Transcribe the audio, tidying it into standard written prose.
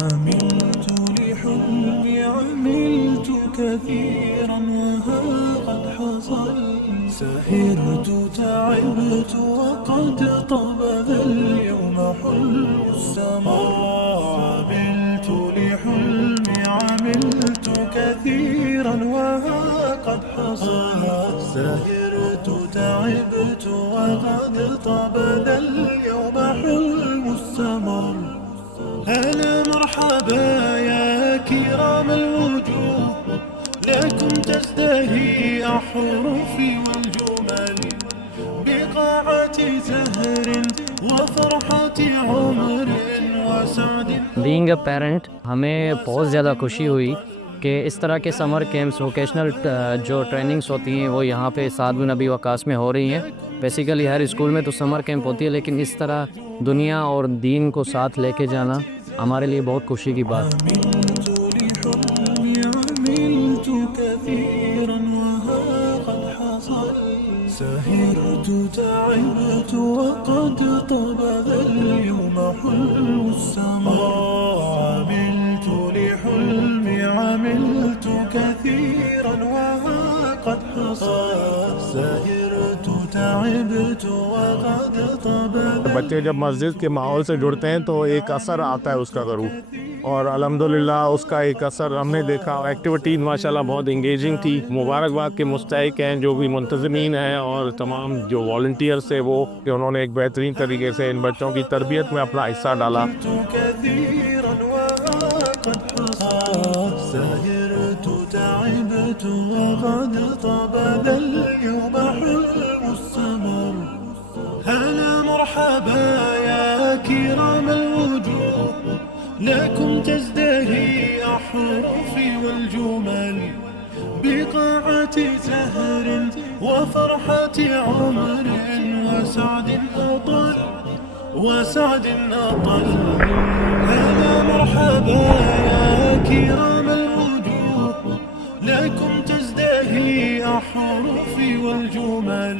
عملت لحبي عملت كثيرا وها قد حصل، سهرت تعبت وقد طاب ذا اليوم حلو السمر. عملت لحلمي عملت كثيرا وها قد حصل، سهرت تعبت وقد طاب ذا اليوم حلو السمر. هلا مرحبا يا كرام الوجوه، لكم تزدهي أحرفي والجمل، بقاعة زهر وفرحة عمر وسعد. Being a parent हमें बहुत ज़्यादा खुशी हुई कि इस तरह के समर कैंप्स वोकेशनल जो ट्रेनिंग्स होती हैं वो यहाँ पे साद बिन अबी वक़ास में हो रही हैं। बेसिकली हर स्कूल में तो समर कैंप होती है, लेकिन इस तरह दुनिया और दीन को साथ लेके जाना हमारे लिए बहुत खुशी की बात। عملت لحلمي عملت كثيرا وها قد حصل، سهرت تعبت وقد طاب ذا اليوم حلو السمر. عملت لحلمي عملت كثيرا وها قد حصل، سهرت تعبت وقد طاب ذا. बच्चे जब मस्जिद के माहौल से जुड़ते हैं तो एक असर आता है उसका ज़रूर, और अल्हम्दुलिल्लाह उसका एक असर हमने देखा। एक्टिविटीज़ माशाल्लाह बहुत इंगेजिंग थी। मुबारकबाद के मुस्तहिक हैं जो भी मुंतज़मीन हैं और तमाम जो वॉलंटियर्स हैं वो, कि उन्होंने एक बेहतरीन तरीके से इन बच्चों की तरबियत में अपना हिस्सा डाला। كثيرا وقد حصل، سهرت تعبت وقد طاب ذا اليوم حلو السمر. هلا مرحبا يا كرام الوجوه، لكم تزدهي أحرفي والجمل، بقاعة زهر وفرحة عمر وسعد أطل وسعد أطل. هلا مرحبا يا كرام الوجوه، لكم تزدهي أحرفي والجمل،